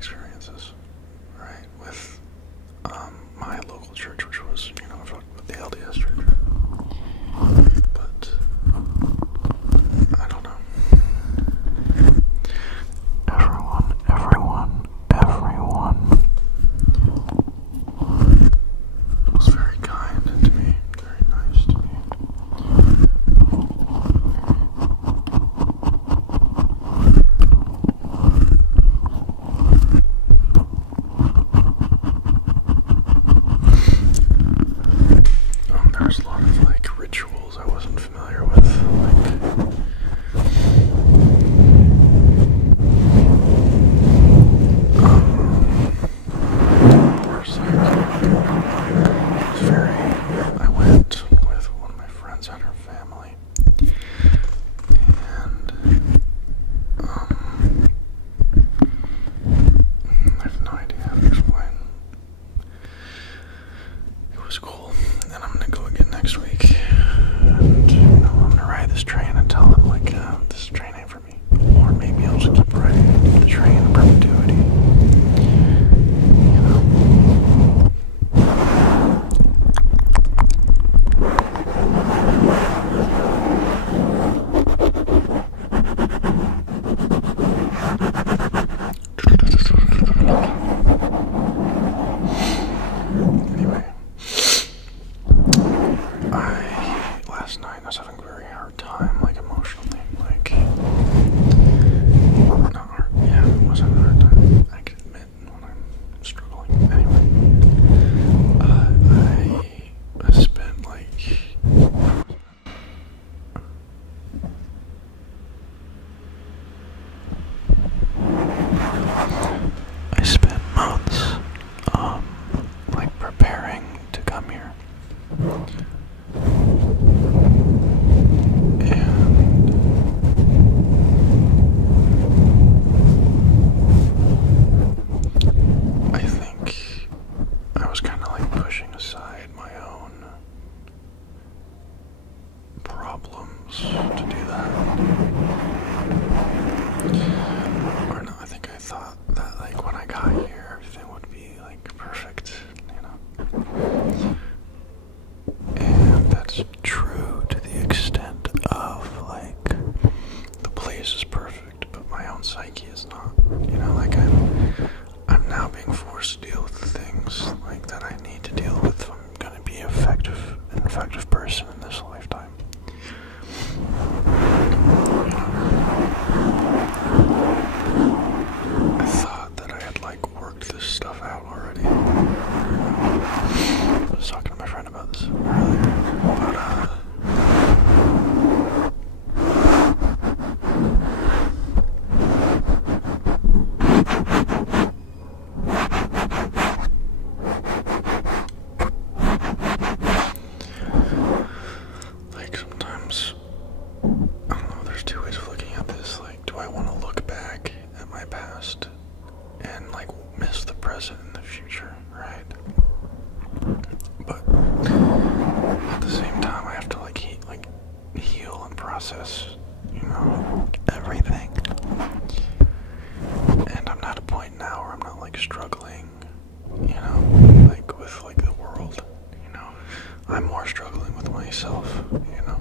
experiences, right, with my local church, which was, you know, the LDS church. But I don't know. Everyone was very kind to me, very nice to me. There's a lot of like rituals I wasn't familiar with, I went with one of my friends and her family, and I have no idea how to explain. It was cool, and I'm gonna go again next week, and you know, I'm gonna ride this train and tell them like, this train ain't for me, or maybe I'll just keep riding the train in perpetuity, you know. Anyway, last night I was having a very hard time, like emotionally, like, not hard, yeah, it was having a hard time, I can admit when I'm struggling. Anyway, I spent like, I spent months, like preparing to come here, and I think I was kind of like pushing aside my own problems to do that. Or no, I think I thought that like when I got here everything would be like perfect, you know. And that's true to the extent of like the place is perfect, but my own psyche is not. You know, like I'm now being forced to deal with the things like that I need to deal with if I'm gonna be an effective person in this lifetime. I thought that I had like worked this stuff out already. I was talking to my friend about this earlier, but like sometimes, I don't know, there's two ways of looking at this. Like, do I want to look back at my past and like miss the present and the future, right? But at the same time, I have to like heal and process, you know, everything. And I'm at a point now where I'm not like struggling, you know, like with like the world, you know. I'm more struggling with myself, you know.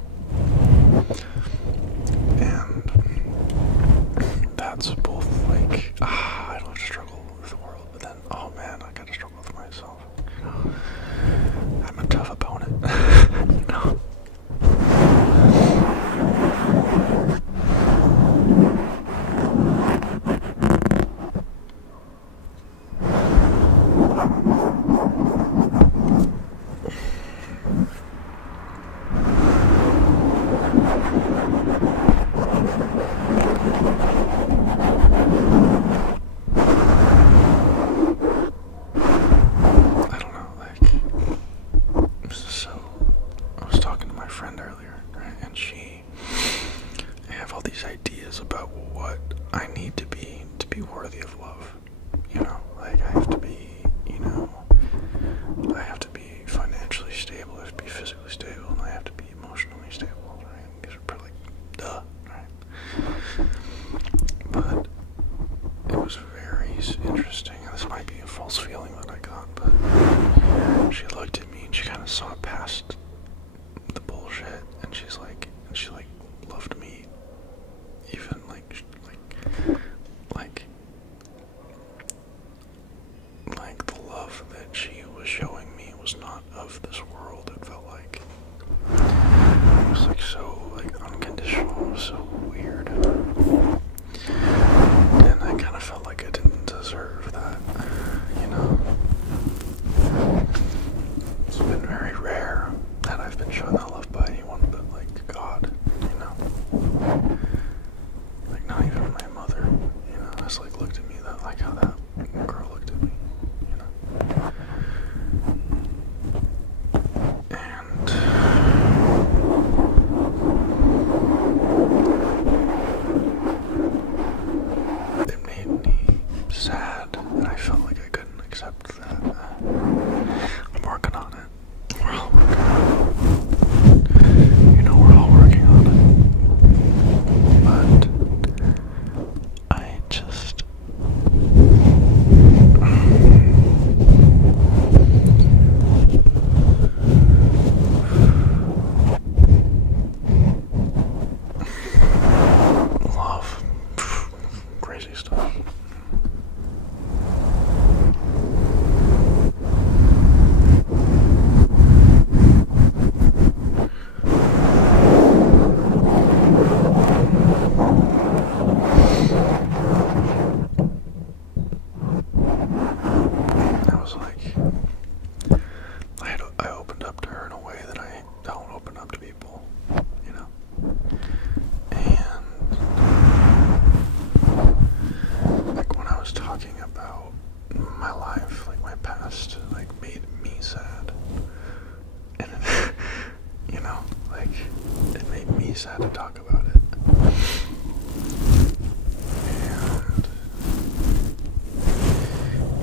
And that's both like, I don't have to struggle with the world, but then, oh man, I gotta struggle with myself, you know. I'm a tough opponent, you know. About what I need to be worthy of love, you know, like I have to be, you know, I have to be financially stable, I have to be physically stable, and I have to be emotionally stable, right? These are pretty like, duh, right? But it was very interesting. This might be a false feeling that I got, but she looked at me and she kind of saw past the bullshit, and she loved me, even like the love that she was showing me was not of this world. It felt like it was like so unconditional, so weird, and I kind of felt like I didn't deserve that, you know. It's been very rare that I've been shown that love by anyone but like God, you know. Like not even my mother, you know, just like looked at me that like how that girl looked at me, you know. And it made me sad, and I felt like I couldn't accept that. I'm working on it. We're all working on it. You know, we're all working on it. But I just love crazy stuff. I was like, I opened up to her in a way that I don't open up to people, you know. And like when I was talking about my life, like my past, like made me sad, and it, you know, like it made me sad to talk about it. And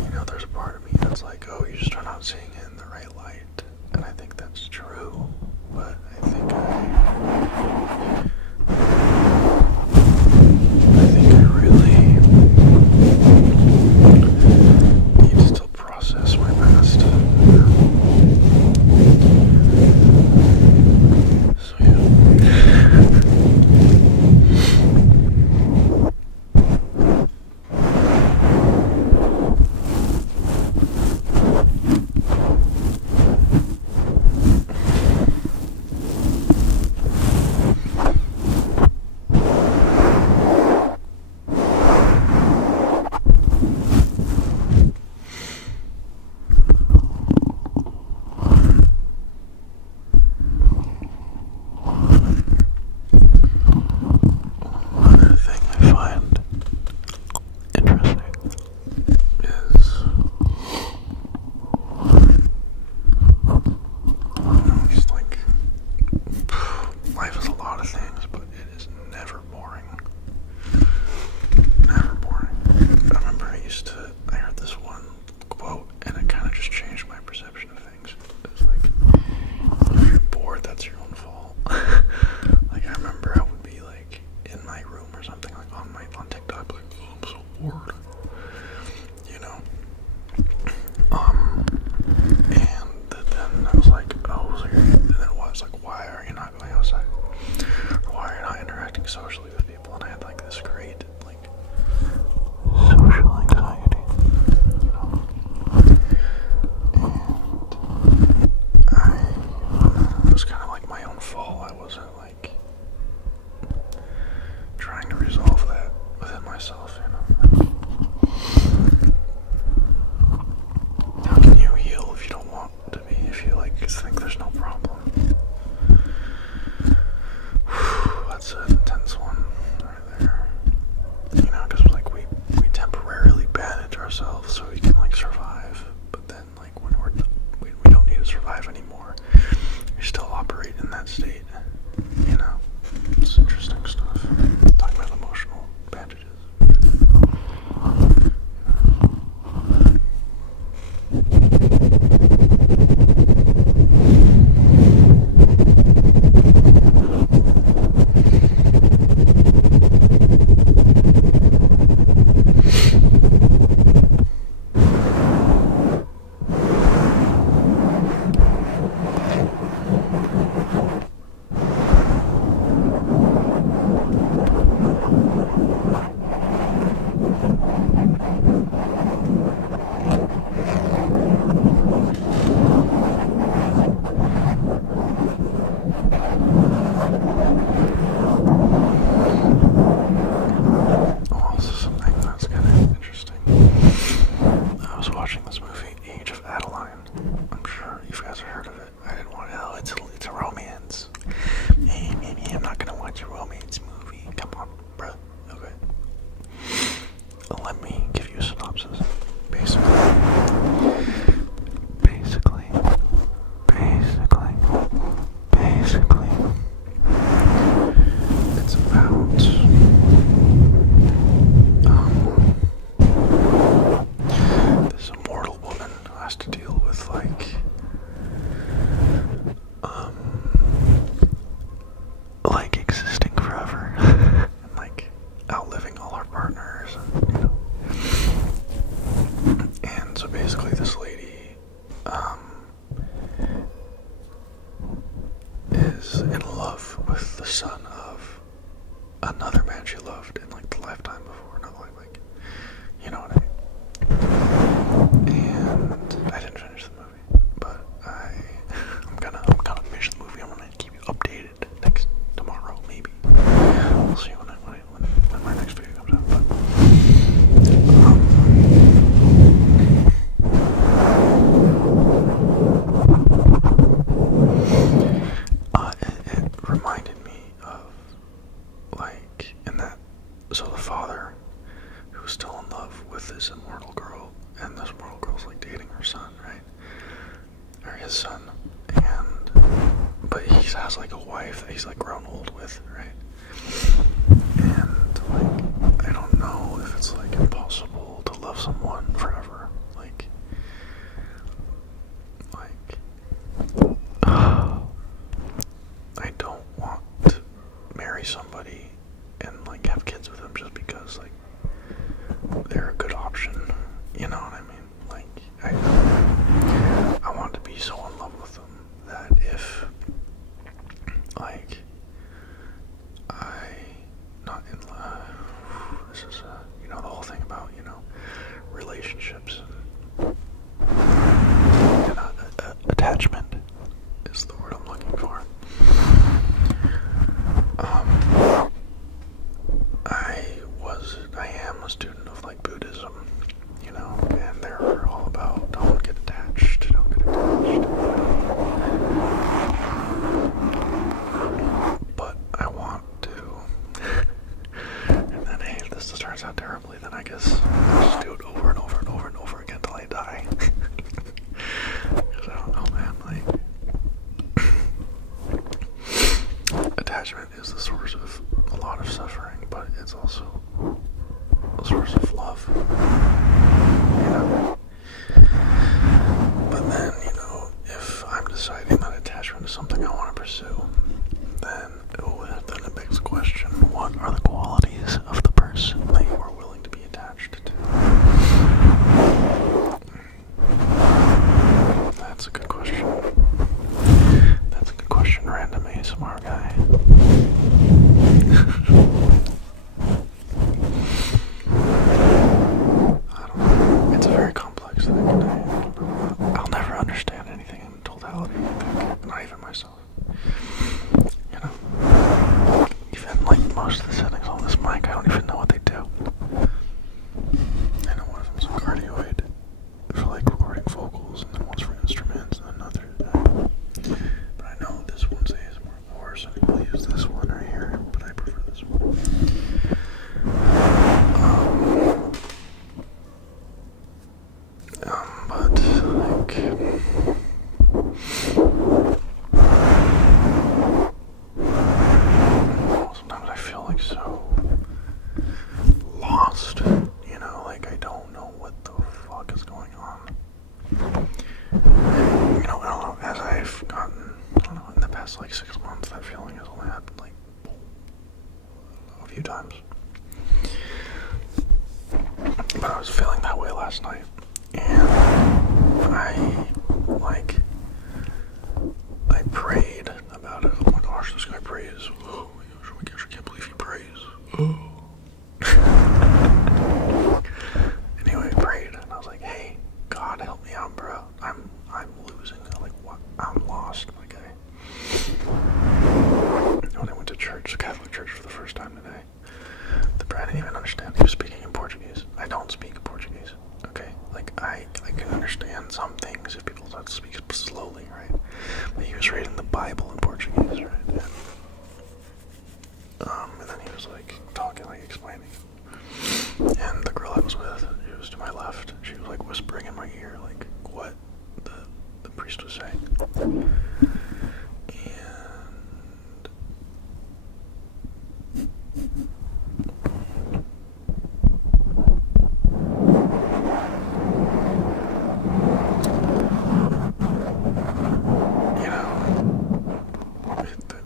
you know, there's a part of me that's like, oh, you just are not seeing it in the right light, and I think that's true, but I think I really need to still process my past. So yeah. Another thing I find interesting is, it's like, life is a lot of things, but it is never boring. Never boring. I remember I heard this one quote, and it kind of just changed my perception of things. It was like, if you're bored, that's your own fault. Like, I remember I would be like in my room or something, like on TikTok, like, oh, I'm so bored, you know. And then I was like, oh, so and then it was like, why are you not going outside? Why are you not interacting socially with people? And I had like this great like social anxiety, you know. And it was kind of like my own fault. I wasn't like trying to resolve that within myself, you know. How can you heal if you don't want to be? If you like think there's no problem? That's an intense one right there. You know, because like we temporarily bandage ourselves so we can like survive, but then like when we don't need to survive anymore, we still operate in that state. You know, it's interesting stuff. Talking about emotional bandages. And so basically this lady is in love with the son of another man she loved in like the lifetime before, not like you know what I mean. And I didn't finish the movie, but I'm gonna finish the movie. I'm gonna keep you updated tomorrow maybe. We'll see when my next video comes out. But it reminded me of like in that. So the father, who's still in love with this immortal girl, and this immortal girl's like dating her son, right? Or his son, but he has like a wife that he's like grown old with, right? And like I don't know if it's like impossible to love someone forever, like I don't want to marry somebody and like have kids with them just because like they're a good option, you know what I mean? Like I want to be so in love with them that if like not in love, this is you know the whole thing about relationships and attachment is the word I'm looking for. I am a student of like Buddhism, and they're all about don't get attached. But I want to, and then hey, if this turns out terribly, then I guess I'll just do it over and over and over and over again till I die. Because I don't know, man, like attachment is the source of a lot of suffering, but it's also a source of love. But then, if I'm deciding that attachment is something I want to pursue, then it begs the question, what are the qualities of the person that you are willing to be attached to? That's a good question. That's a good question, random ASMR guy. I don't know. It's a very complex thing. I'll never understand anything in totality, I think. Not even myself. Even like most of the settings on this mic, I don't even know what they do. I know one of them's a cardioid for like recording vocals, and then one's for instruments, and another. But I know this one's ASMR, so people use this one right here, but I prefer this one. But like, sometimes I feel like so lost, like I don't know what the fuck is going on. And, I don't know, as I've gotten, in the past like 6 months, that feeling has only happened like a few times. But I was feeling that way last night, and I prayed about it. Oh my gosh, this guy prays. Oh my gosh, I can't believe he prays. Oh. Anyway, I prayed, and I was like, hey, God, help me out, bro. I'm losing. Like, what? I'm lost, my guy. When I went to church, the Catholic church, for the first time today, I didn't even understand he was speaking in Portuguese. I don't speak Portuguese, okay? Like, I can understand some things if people don't speak slowly, right? But he was reading the Bible in Portuguese, right? And then he was, like, talking, like, explaining. And the girl I was with, she was to my left, she was, like, whispering in my ear, like, what the priest was saying.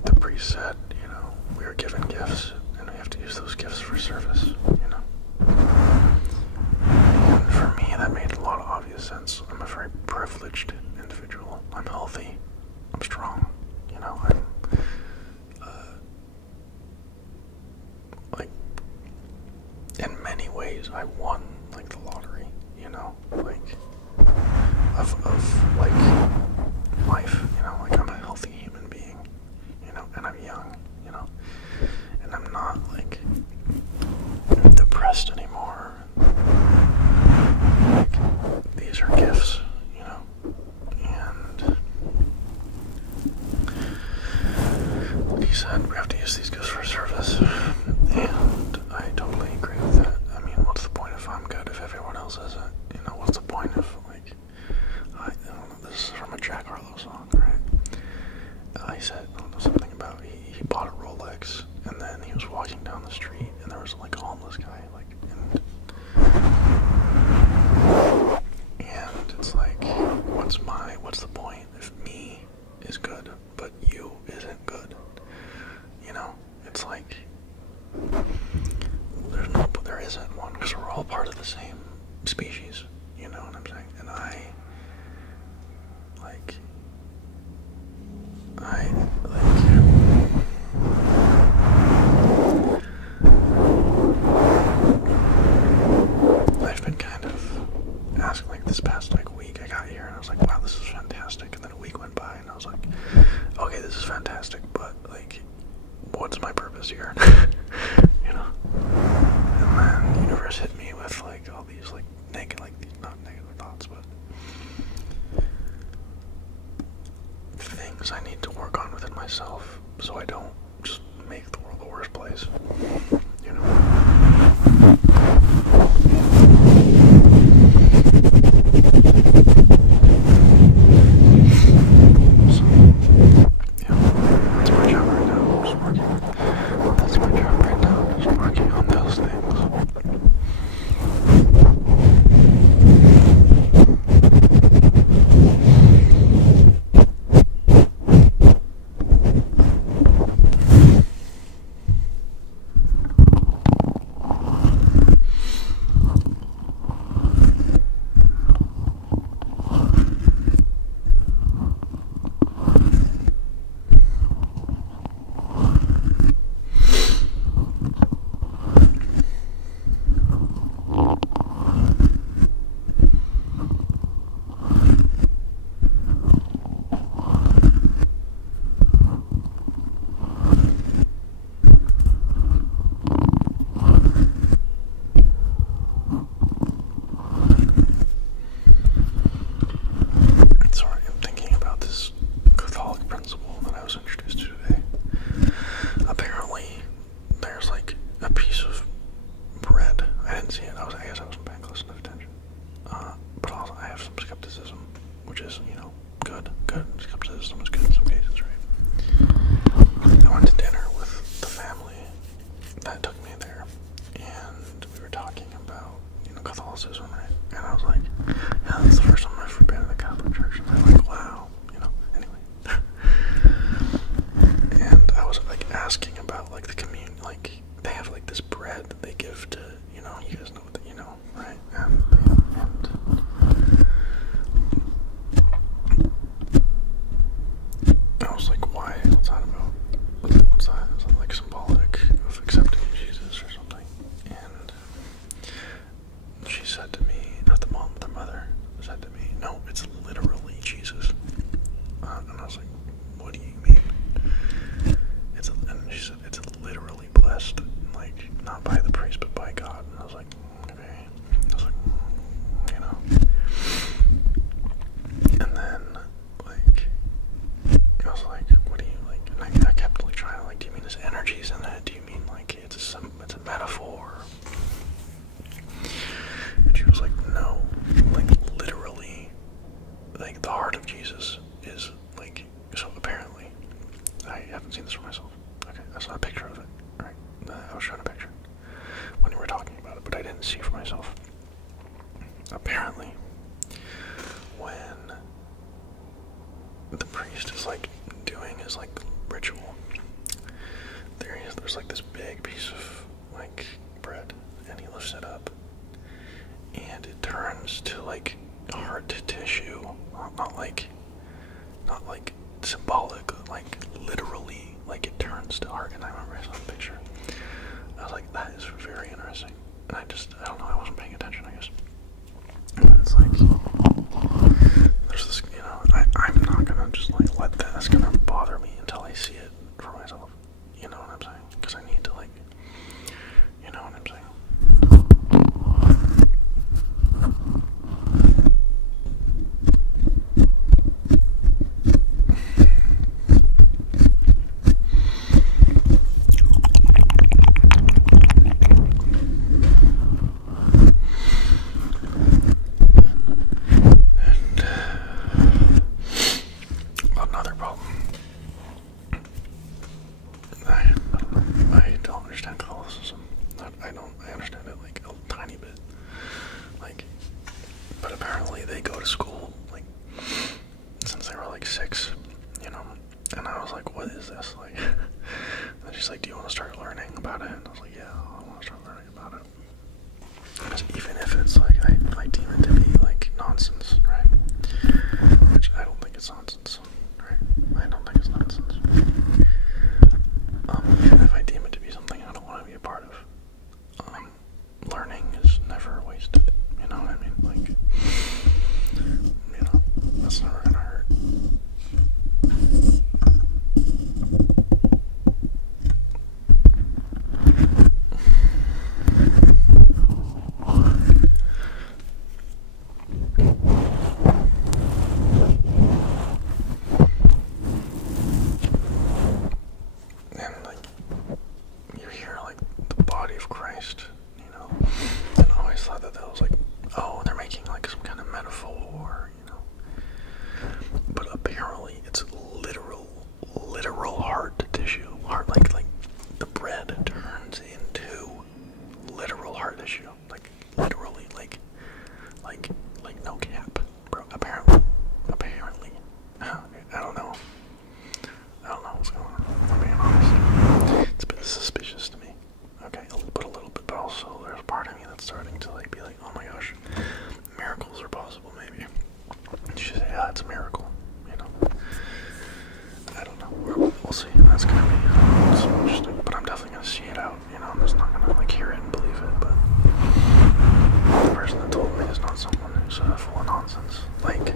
The priest said, we are given gifts, and we have to use those gifts for service, And for me, that made a lot of obvious sense, I'm a very privileged individual. I'm healthy. I'm strong. Like, in many ways, I won, like, the lottery, like, of like, life, like, I'm a healthy human being, and I'm young, and I'm not, like, depressed anymore. Like, these are gifts, and he said we have to use these gifts for service, and I totally agree with that. I mean, what's the point if I'm good if everyone else isn't? What's the point if, like, I don't know, this is from a Jack Harlow song, right? He said, I don't know, something about, he bought a Rolex, and then he was walking down the street, and there was, like, a homeless guy, like, and it's like, what's the point if me is good, but you isn't good? It's like, there isn't one, because we're all part of the same species, you know what I'm saying? And I've been kind of asking, like, this past, like, week I got here, and I was like, wow, this is fantastic, and then a week went by, and I was like, okay, this is fantastic, but, like, what's my purpose here? And then the universe hit me with, like, all these, like, not negative thoughts, but things I need to work on within myself so I don't just make the world the worst place, So, that's my job right now, just working. That's my job right now, just working on those things. And I was like, yeah, that's the first time I've ever been in the Catholic Church. And I'm like, wow, anyway. And I was, like, asking about, like, the communion, like, they have, like, this bread that they give to, you guys know what the, right? And I was like, why? What's that about? What's that? Is that, like, symbolic of accepting Jesus or something? And she said to me, or the mother said to me, no, it's literally Jesus. And I was like, what do you mean? And she said, it's literally blessed, like, not by the priest, but by God. And I was like, okay. I was like, And then, like, I was like, what do you, like, and I kept, like, trying to, like, do you mean there's energies in it? Do you mean, like, it's a metaphor? And she was like, no, like, literally, like, the heart of Jesus is, like, so apparently, I haven't seen this for myself. Okay, I saw a picture of it, right? I was showing a picture when you were talking about it, but I didn't see for myself. Apparently, when the priest is, like, doing his, like, ritual, there's, like, this big piece of, like, bread, and he lifts it up, and it turns to, like, hard tissue, not like symbolic, like literally, like it turns to heart. And I remember I saw the picture. I was like, that is very interesting. And I don't know, I wasn't paying attention, I guess. But it's like, there's this, I'm not gonna just like let that. That's gonna bother me until I see it for myself. You know what I'm saying? Because I need to like, you know what I'm saying? Another problem. I don't understand Catholicism. I understand it like a tiny bit. Like, but apparently they go to school like since they were like 6, And I was like, what is this? Like, and she's like, do you want to start learning about it? And I was like, yeah, I want to start learning about it. Because even if it's like, I deem it to be like nonsense, right? Which I don't think it's nonsense, right? I don't think it's nonsense. Even if I deem it to be something I don't want to be a part of, learning is never wasted. You know what I mean? Like, that's never gonna hurt. And like, you hear like the body of Christ, and I always thought that was like, oh, they're making like some kind of metaphor, but apparently it's literal hard tissue. Hard, like the bread turns into literal hard tissue, like literally, like no cap, bro. Apparently, I don't know what's going on. I'm being honest. It's been suspicious to me. Okay, but a little bit, but also there's a part of me that's starting to like be like, oh my gosh, miracles are possible, maybe. You should say, yeah, it's a miracle, I don't know. We'll see. That's gonna be so interesting. But I'm definitely gonna see it out. I'm just not gonna like hear it and believe it. But the person that told me is not someone who's full of nonsense. Like,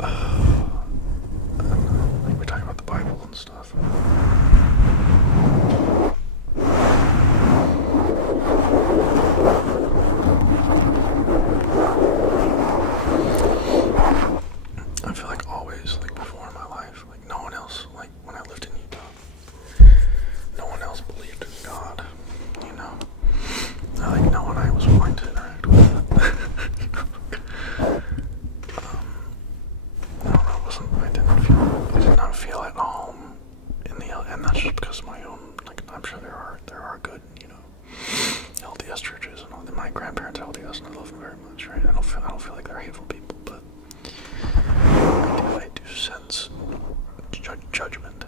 I don't know. Like we talk about the Bible and stuff. I feel like always, like before in my life, like no one else, like when I lived in Utah, no one else believed in God, like no one I was willing to interact with. I don't know, I did not feel at home in the, and that's just because of my own, like I'm sure there are good, LDS churches and all that. My grandparents are LDS and I love them very much, right? I don't feel like they're hateful people, but I do sense judgment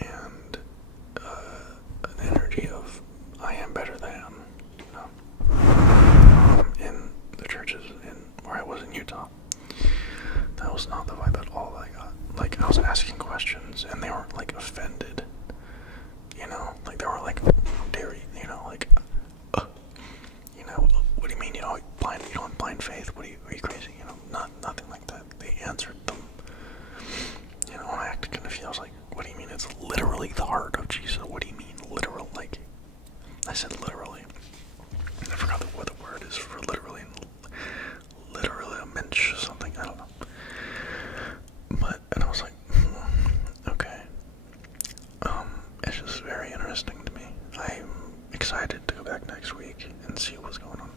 and an energy of I am better than, in the churches where I was in Utah. That was not the vibe at all I got. Like, I was asking questions and they weren't like offended, like they were like, dare you, like, what do you mean, blind, you don't have blind faith, are you crazy, nothing like that. They answered them, when I acted confused, I was like, what do you mean, it's literally the heart of Jesus, what do you mean, literal, like, I said literally, I forgot what the word is for literally a mensch or something, I don't know, and I was like, okay, it's just very interesting to me. I'm excited to go back next week and see what's going on.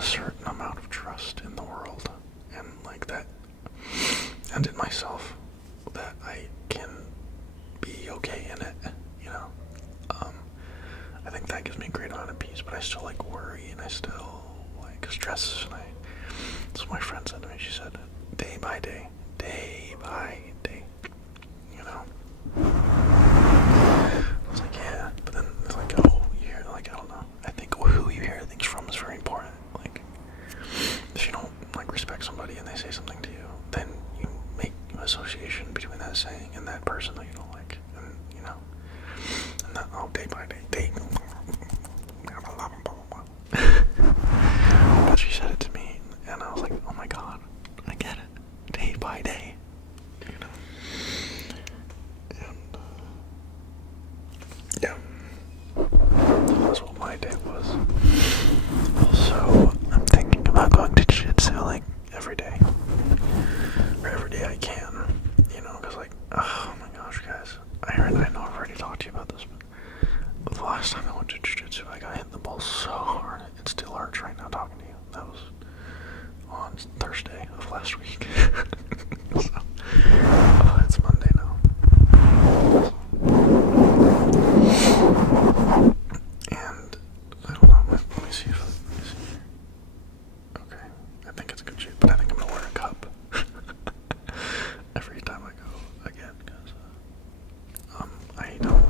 a certain amount of trust in the world, and like that, and in myself, that I can be okay in it, you know. I think that gives me a great amount of peace, but I still like worry, and I still like stress, and that's what my friend said to me. She said, day by day, you know. I was like, yeah, but then it's like, oh, you hear, like, I don't know. I think who you hear things from is very important. Like, if you don't like respect somebody and they say something to you, then you make an association between that saying and that person that you don't like, and you know, and that day by day. But she said it to me, and I was like, oh my god, I get it, day by day, you know. And yeah, that's what my day was. Also, I'm thinking about going to jiu-jitsu like every day, or every day I can, you know, because like, oh my gosh, guys, I know I've already talked to you about this, but the last time I went to jiu-jitsu, I got hit in the ball so hard, it still hurts right now talking to you. That was on Thursday of last week. So, it's Monday now. And I don't know, let me see. Okay, I think it's a good shape, but I think I'm gonna wear a cup every time I go again, because I don't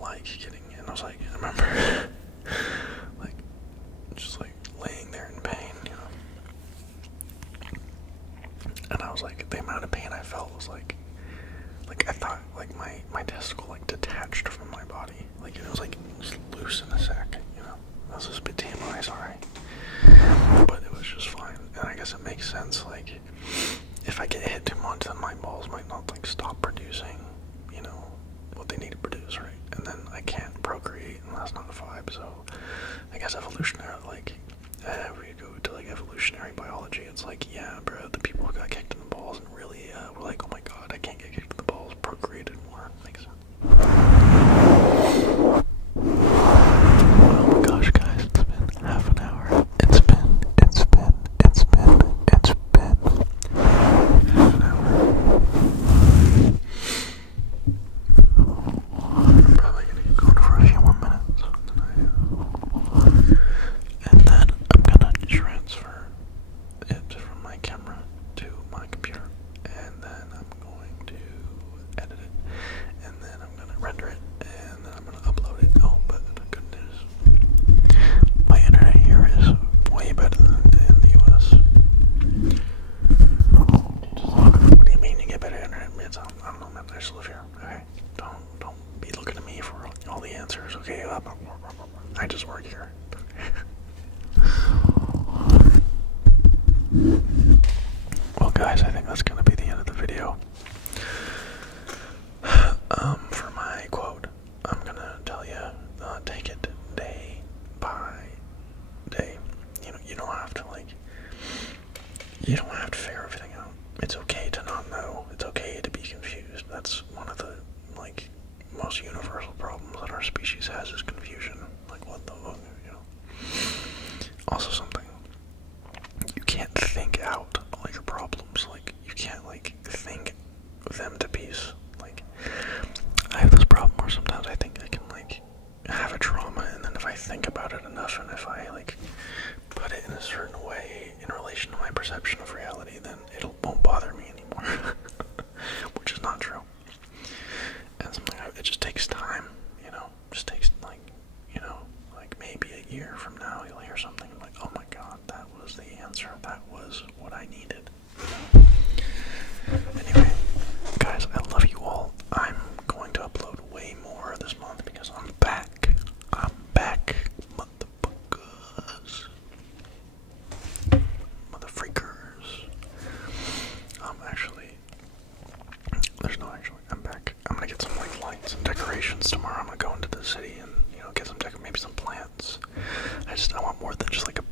like getting in. I was like, I remember like just like laying there in pain, you know. And I was like, the amount of pain I felt was like I thought like my testicle like detached from my body. Like it was like just loose in a sack, you know. That was just a bit TMI, sorry. But it was just fine. And I guess it makes sense, like if I get hit too much then my balls might not like stop producing, you know, what they need to produce, right? And then I can't procreate, and that's not a vibe. So I guess evolutionary, like we go to like evolutionary biology, it's like, yeah, bro, the people who got kicked in the balls and really were like, oh my god, I can't get kicked in the balls, procreated more. Makes sense. Oh my gosh, guys, it's been half an hour. It's been half an hour. I'm probably gonna keep going for a few more minutes, and then I'm gonna transfer it from my camera to my computer, and then I'm going to edit it, and then I'm gonna render it, and then I'm gonna upload it. Oh, but the good news, my internet here is way better than in the US. What do you mean you get better internet? I don't know, man, I just live here, okay? Don't be looking at me for all the answers, okay? I just work here. Well, guys, I think that's gonna be the end of the video. For my quote, I'm gonna tell you, take it day by day. You know, you don't have to figure everything out. It's okay to not know. It's okay to be confused. That's one of the, like, most universal problems that our species has is confusion. Like, what the fuck, you know? Also something, you can't think out all your problems. Like, you can't, like, think them to peace. Like, I have this problem where sometimes I think I can, like, have a trauma, and then if I think about it enough, and if I, like, put it in a certain way in relation to my perception of reality, then it won't bother me anymore. Which is not true. And something, it just takes time, you know? It just takes, like, you know, like maybe a year from now you'll hear something like, oh my god, that was the answer, that was what I needed. Anyway, guys, I love you all. I'm going to upload way more this month because I'm back. Motherfuckers. Motherfreakers. I'm back. I'm gonna get some like lights and decorations tomorrow. I'm gonna go into the city and, you know, get some maybe some plants. I want more than just like a